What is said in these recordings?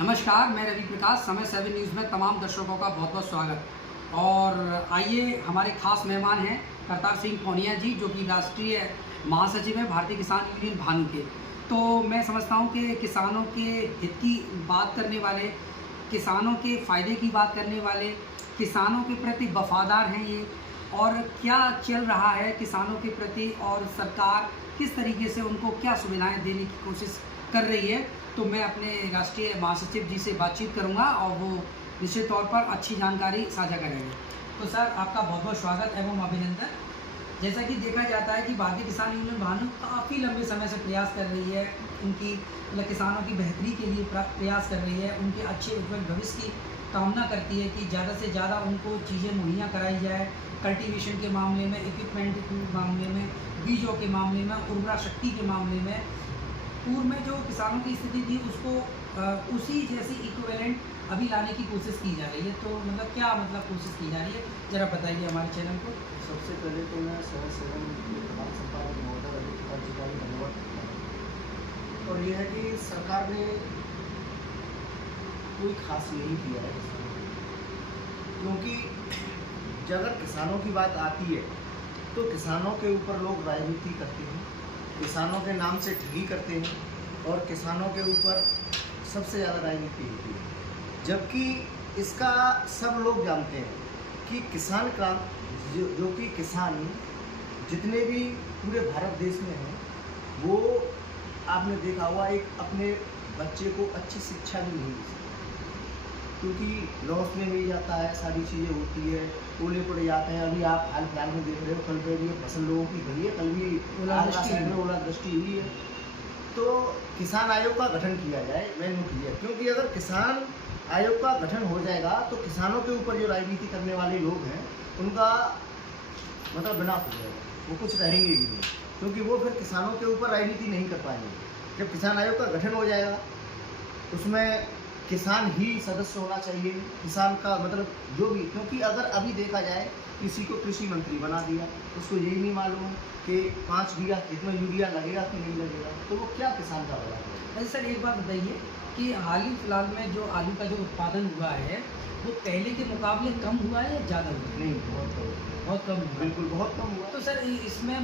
नमस्कार, मैं रवि प्रकाश। समय 7 न्यूज़ में तमाम दर्शकों का बहुत बहुत स्वागत। और आइए, हमारे खास मेहमान हैं करतार सिंह पौनिया जी, जो कि राष्ट्रीय महासचिव हैं भारतीय किसान यूनियन भानु के। तो मैं समझता हूं कि किसानों के हित की बात करने वाले, किसानों के फ़ायदे की बात करने वाले, किसानों के प्रति वफादार हैं ये, और क्या चल रहा है किसानों के प्रति और सरकार किस तरीके से उनको क्या सुविधाएं देने की कोशिश कर रही है। तो मैं अपने राष्ट्रीय महासचिव जी से बातचीत करूंगा और वो निश्चित तौर पर अच्छी जानकारी साझा करेंगे। तो सर, आपका बहुत बहुत स्वागत एवं अभिनंदन। जैसा कि देखा जाता है कि भारतीय किसान यूनियन भानु काफ़ी लंबे समय से प्रयास कर रही है, उनकी किसानों की बेहतरी के लिए प्रयास कर रही है, उनके अच्छे उज्ज्वल भविष्य की कामना करती है कि ज़्यादा से ज़्यादा उनको चीज़ें मुहैया कराई जाए, कल्टीवेशन के मामले में, इक्विपमेंट के मामले में, बीजों के मामले में, उर्वरा शक्ति के मामले में। पूर्व में जो किसानों की स्थिति थी उसको उसी जैसी इक्विवेलेंट अभी लाने की कोशिश की जा रही है। तो क्या कोशिश की जा रही है, ज़रा बताइए हमारे चैनल को। सबसे पहले तो मैं समय 7 के प्रधान संपादक महोदय रवि प्रकाश जी का भी धन्यवाद करता हूँ। और यह है कि सरकार ने कोई खास नहीं किया है किसानों के लिए। क्योंकि अगर किसानों की बात आती है तो किसानों के ऊपर लोग राजनीति करते हैं, किसानों के नाम से ठगी करते हैं और किसानों के ऊपर सबसे ज़्यादा राजनीति होती है। जबकि इसका सब लोग जानते हैं कि किसान क्रांति जो कि किसान जितने भी पूरे भारत देश में हैं, वो आपने देखा हुआ एक अपने बच्चे को अच्छी शिक्षा भी नहीं दे सकते, क्योंकि लॉस में मिल जाता है, सारी चीज़ें होती है, ओले पड़ जाते हैं। अभी आप हाल फिलहाल में देख रहे हो, कल पे भी फसल लोगों की गई है, कल भी ओलावृष्टि हुई है। तो किसान आयोग का गठन किया जाए, मैंने मुख्य है, क्योंकि अगर किसान आयोग का गठन हो जाएगा तो किसानों के ऊपर जो राजनीति करने वाले लोग हैं उनका विनाश हो जाएगा, वो कुछ रहेंगे भी नहीं, क्योंकि वो फिर किसानों के ऊपर राजनीति नहीं कर पाएंगे। जब किसान आयोग का गठन हो जाएगा उसमें किसान ही सदस्य होना चाहिए, किसान का जो भी, क्योंकि अगर अभी देखा जाए किसी को कृषि मंत्री बना दिया, उसको यही नहीं मालूम कि 5 बीघा इतना यूरिया लगेगा कि नहीं लगेगा, तो वो क्या किसान का भला करेगा। अच्छा सर, एक बात बताइए कि हाल ही फिलहाल में जो आलू का जो उत्पादन हुआ है वो पहले के मुकाबले कम हुआ है या ज़्यादा हुआ है? नहीं, बहुत कम हुआ। बिल्कुल बहुत कम हुआ। तो सर, इसमें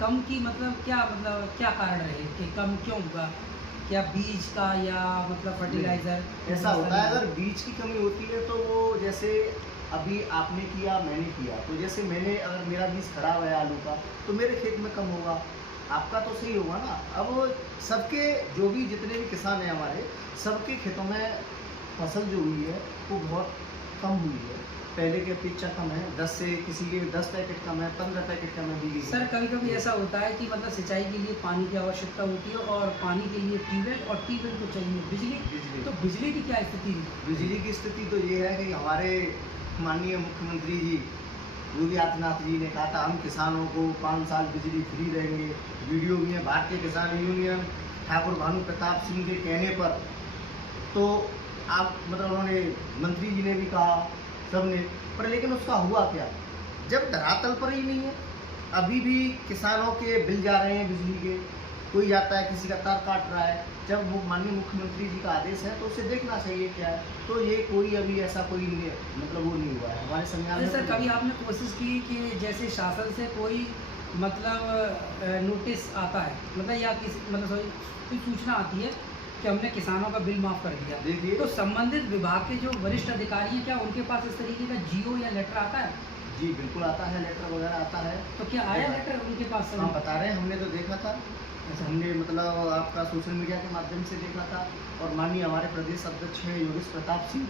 कम की क्या कारण रहे कि कम क्यों हुआ? क्या बीज का या फर्टिलाइजर? ऐसा होता है, अगर बीज की कमी होती है तो वो जैसे अभी आपने किया, मैंने किया, तो जैसे अगर मेरा बीज खराब है आलू का तो मेरे खेत में कम होगा, आपका तो सही होगा ना। अब सबके जो भी जितने भी किसान हैं हमारे, सबके खेतों में फसल जो हुई है वो बहुत कम हुई है, पहले के अपेक्षा कम है। 10 से किसी के 10 पैकेट कम है, 15 पैकेट कम है बीज। सर, कभी कभी ऐसा होता है कि सिंचाई के लिए पानी की आवश्यकता होती है और पानी के लिए ट्यूबवेल, और ट्यूबवेल को चाहिए बिजली। तो बिजली की क्या स्थिति है? बिजली की स्थिति तो ये है कि हमारे माननीय मुख्यमंत्री जी योगी आदित्यनाथ जी ने कहा था हम किसानों को 5 साल बिजली फ्री रहेंगे। वीडियो भी है भारतीय किसान यूनियन ठाकुर भानु प्रताप सिंह के कहने पर। तो आप उन्होंने, मंत्री जी ने भी कहा, सबने, पर लेकिन उसका हुआ क्या जब धरातल पर ही नहीं है। अभी भी किसानों के बिल जा रहे हैं बिजली के, कोई जाता है किसी का तार काट रहा है। जब वो माननीय मुख्यमंत्री जी का आदेश है तो उसे देखना चाहिए क्या है। तो ये कोई अभी ऐसा कोई नहीं, वो नहीं हुआ है हमारे संज्ञान में। सर, कभी आपने कोशिश की कि जैसे शासन से कोई नोटिस आता है, या किसी कोई सूचना आती है कि हमने किसानों का बिल माफ़ कर दिया, देखिए, तो संबंधित विभाग के जो वरिष्ठ अधिकारी हैं, क्या उनके पास इस तरीके का जीओ या लेटर आता है? जी बिल्कुल आता है, लेटर वगैरह आता है। तो क्या आया लेटर उनके पास? हम बता रहे हैं, हमने तो देखा था। हमने आपका सोशल मीडिया के माध्यम से देखा था। और माननीय हमारे प्रदेश अध्यक्ष हैं योगेश प्रताप सिंह,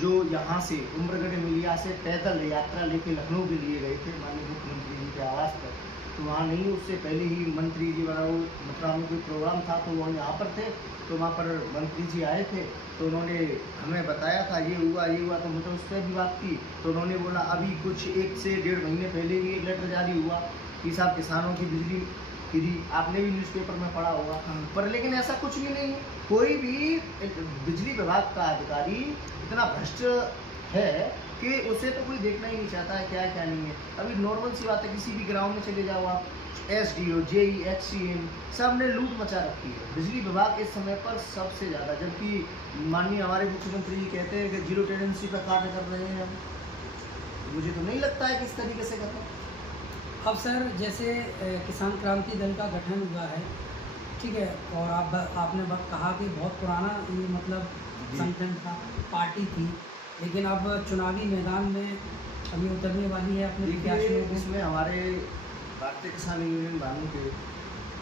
जो यहाँ से उम्रगढ़ मिलिया से पैदल यात्रा लेके लखनऊ के लिए गए थे माननीय मुख्यमंत्री जी के आवास पर। तो वहाँ नहीं, उससे पहले ही मंत्री जी मथुरा में कोई प्रोग्राम था तो वो यहाँ पर थे, तो वहाँ पर मंत्री जी आए थे, तो उन्होंने हमें बताया था ये हुआ तो उस पर भी बात की। तो उन्होंने बोला अभी कुछ 1 से 1.5 महीने पहले भी एक लेटर जारी हुआ कि साहब किसानों की बिजली फ्री, आपने भी न्यूज़पेपर में पढ़ा होगा। पर लेकिन ऐसा कुछ भी नहीं, कोई भी बिजली विभाग का अधिकारी इतना भ्रष्ट है कि उसे तो कोई देखना ही नहीं चाहता है क्या है क्या नहीं है। अभी नॉर्मल सी बात है, किसी भी ग्राउंड में चले जाओ आप, SDO, JE, HCM सब ने लूट मचा रखी है। बिजली विभाग इस समय पर सबसे ज़्यादा, जबकि माननीय हमारे मुख्यमंत्री जी कहते हैं कि जीरो टेंडेंसी पर कार्य कर रहे हैं हम। मुझे तो नहीं लगता है कि इस तरीके से कर रहे हैं। अब सर जैसे किसान क्रांति दल का गठन हुआ है, ठीक है, और आपने कहा कि बहुत पुराना ये मतलब जी। संगठन था, पार्टी थी, लेकिन अब चुनावी मैदान में अभी उतरने वाली है अपने देखिए, प्रत्याशियों को। इसमें हमारे भारतीय किसान यूनियन भानु के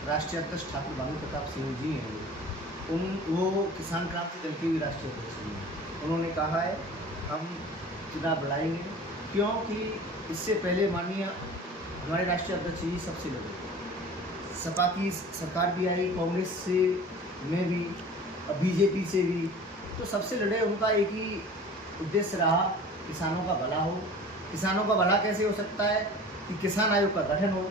राष्ट्रीय अध्यक्ष ठाकुर भानु प्रताप सिंह जी हैं। वो किसान क्रांति दल के भी राष्ट्रीय अध्यक्ष हैं। उन्होंने कहा है हम चुनाव लड़ाएंगे, क्योंकि इससे पहले माननीय हमारे राष्ट्रीय अध्यक्ष जी सबसे लड़े। सपा की सरकार भी आई, कांग्रेस से में भी, बीजेपी से भी, तो सबसे लड़े। उनका एक ही उद्देश्य रहा, किसानों का भला हो। किसानों का भला कैसे हो सकता है कि किसान आयोग का गठन हो।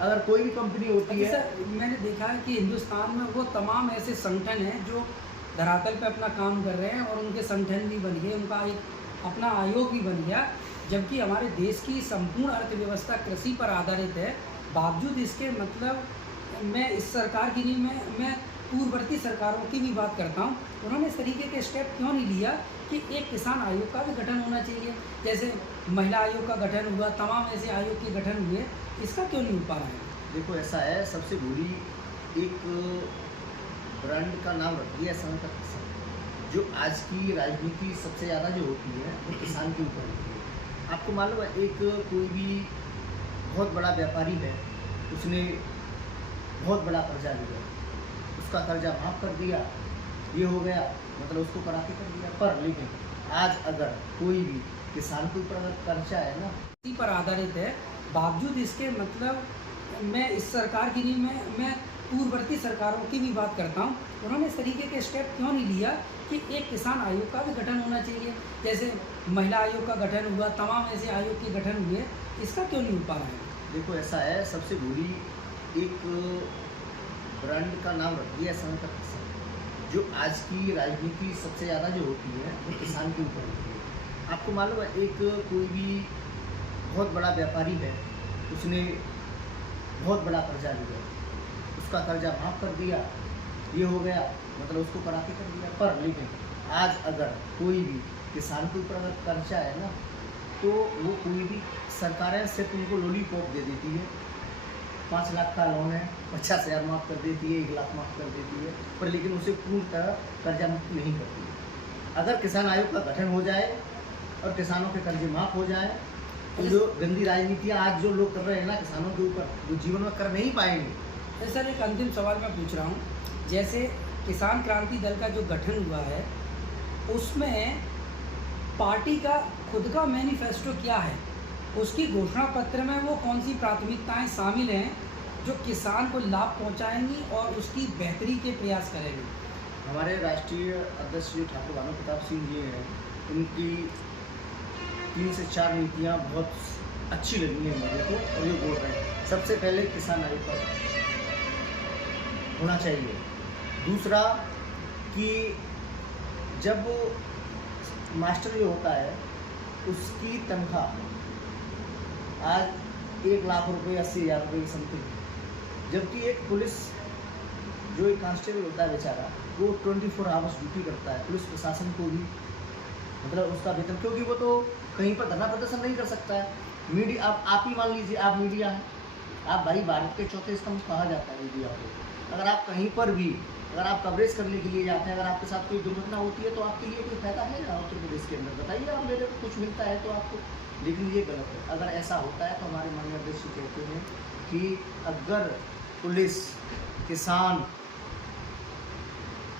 अगर कोई भी कंपनी होती है, सर मैंने देखा है कि हिंदुस्तान में वो तमाम ऐसे संगठन हैं जो धरातल पे अपना काम कर रहे हैं और उनके संगठन भी बन गए, उनका एक अपना आयोग भी बन गया, जबकि हमारे देश की संपूर्ण अर्थव्यवस्था कृषि पर आधारित है। बावजूद इसके मतलब मैं इस सरकार की नहीं, मैं पूर्ववर्ती सरकारों की भी बात करता हूँ, उन्होंने इस तरीके के स्टेप क्यों नहीं लिया कि एक किसान आयोग का भी गठन होना चाहिए। जैसे महिला आयोग का गठन हुआ, तमाम ऐसे आयोग के गठन हुए, इसका क्यों नहीं हो पा रहा है? देखो ऐसा है, सबसे बुरी एक ब्रांड का नाम रख दिया संकट किसान। जो आज की राजनीति सबसे ज़्यादा जो होती है वो किसान के ऊपर होती है। आपको मालूम है, एक कोई भी बहुत बड़ा व्यापारी है, उसने बहुत बड़ा कर्जा लिया, उसका कर्जा माफ़ कर दिया, ये हो गया, मतलब उसको कराके कर दिया। पर लेकिन आज अगर कोई भी किसान के ऊपर अगर कर्जा है ना, इसी पर आधारित है, बावजूद इसके मतलब मैं इस सरकार की नहीं, मैं पूर्ववर्ती सरकारों की भी बात करता हूँ, उन्होंने इस तरीके के स्टेप क्यों नहीं लिया कि एक किसान आयोग का भी गठन होना चाहिए। जैसे महिला आयोग का गठन हुआ, तमाम ऐसे आयोग के गठन हुए, इसका क्यों नहीं हो पा रहा है? देखो ऐसा है, सबसे बुरी एक ब्रांड का नाम रख दिया संकट किसान। जो आज की राजनीति सबसे ज़्यादा जो होती है वो किसान के ऊपर होती है। आपको मालूम है, एक कोई भी बहुत बड़ा व्यापारी है, उसने बहुत बड़ा कर्जा लिया, उसका कर्जा माफ़ कर दिया, ये हो गया, मतलब उसको कराके कर दिया। पर लेकिन आज अगर कोई भी किसान के ऊपर अगर कर्जा है ना, तो वो कोई भी सरकारें सिर्फ उनको लॉलीपॉप दे देती है। 5 लाख का लोन है, 50,000 माफ़ कर देती है, 1 लाख माफ़ कर देती है, पर लेकिन उसे पूर्णतः कर्जा मुक्त नहीं करती है। अगर किसान आयोग का गठन हो जाए और किसानों के कर्जे माफ़ हो जाए, तो जो गंदी राजनीतियाँ आज जो लोग कर रहे हैं ना किसानों के ऊपर, वो जीवन में कर नहीं पाएंगे। सर एक अंतिम सवाल मैं पूछ रहा हूँ, जैसे किसान क्रांति दल का जो गठन हुआ है, उसमें पार्टी का खुद का मैनिफेस्टो क्या है? उसकी घोषणा पत्र में वो कौन सी प्राथमिकताएं शामिल हैं जो किसान को लाभ पहुंचाएंगी और उसकी बेहतरी के प्रयास करेंगी? हमारे राष्ट्रीय अध्यक्ष श्री ठाकुर भानु प्रताप सिंह जी हैं, उनकी 3 से 4 नीतियाँ बहुत अच्छी लगी हैं मेरे को, और ये बोल रहे हैं सबसे पहले किसान आयोग पर होना चाहिए। दूसरा कि जब मास्टर जो होता है उसकी तनख्वाह आज 1 लाख रुपये 80,000 रुपये की समथिंग, जबकि एक पुलिस जो एक कांस्टेबल होता है बेचारा, वो 24 आवर्स ड्यूटी करता है। पुलिस प्रशासन को भी मतलब उसका वेतन, क्योंकि वो तो कहीं पर धरना प्रदर्शन नहीं कर सकता है। मीडिया आप ही मान लीजिए, आप मीडिया हैं, आप भाई भारत के चौथे स्तंभ कहा जाता है मीडिया को। अगर आप कहीं पर भी अगर आप कवरेज करने के लिए जाते हैं, अगर आपके साथ कोई दुर्घटना होती है, तो आपके लिए कोई फायदा है ना उत्तर प्रदेश के अंदर? बताइए आप, मेरे को कुछ मिलता है तो आपको, लेकिन ये गलत है। अगर ऐसा होता है तो हमारे माननीय अध्यक्ष जी कहते हैं कि अगर पुलिस, किसान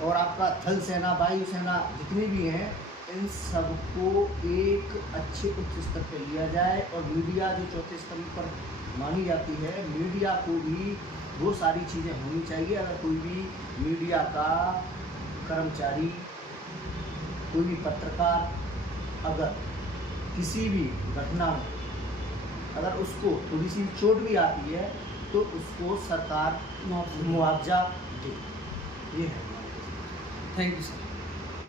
और आपका थल सेना, वायु सेना जितने भी हैं, इन सबको एक अच्छे उच्च स्तर पर लिया जाए, और मीडिया जो चौथे स्तंभ पर मानी जाती है, मीडिया को भी वो सारी चीज़ें होनी चाहिए। अगर कोई भी मीडिया का कर्मचारी, कोई भी पत्रकार अगर किसी भी घटना में अगर उसको थोड़ी सी चोट भी आती है, तो उसको सरकार मुआवजा दे। ये है। Thank you sir.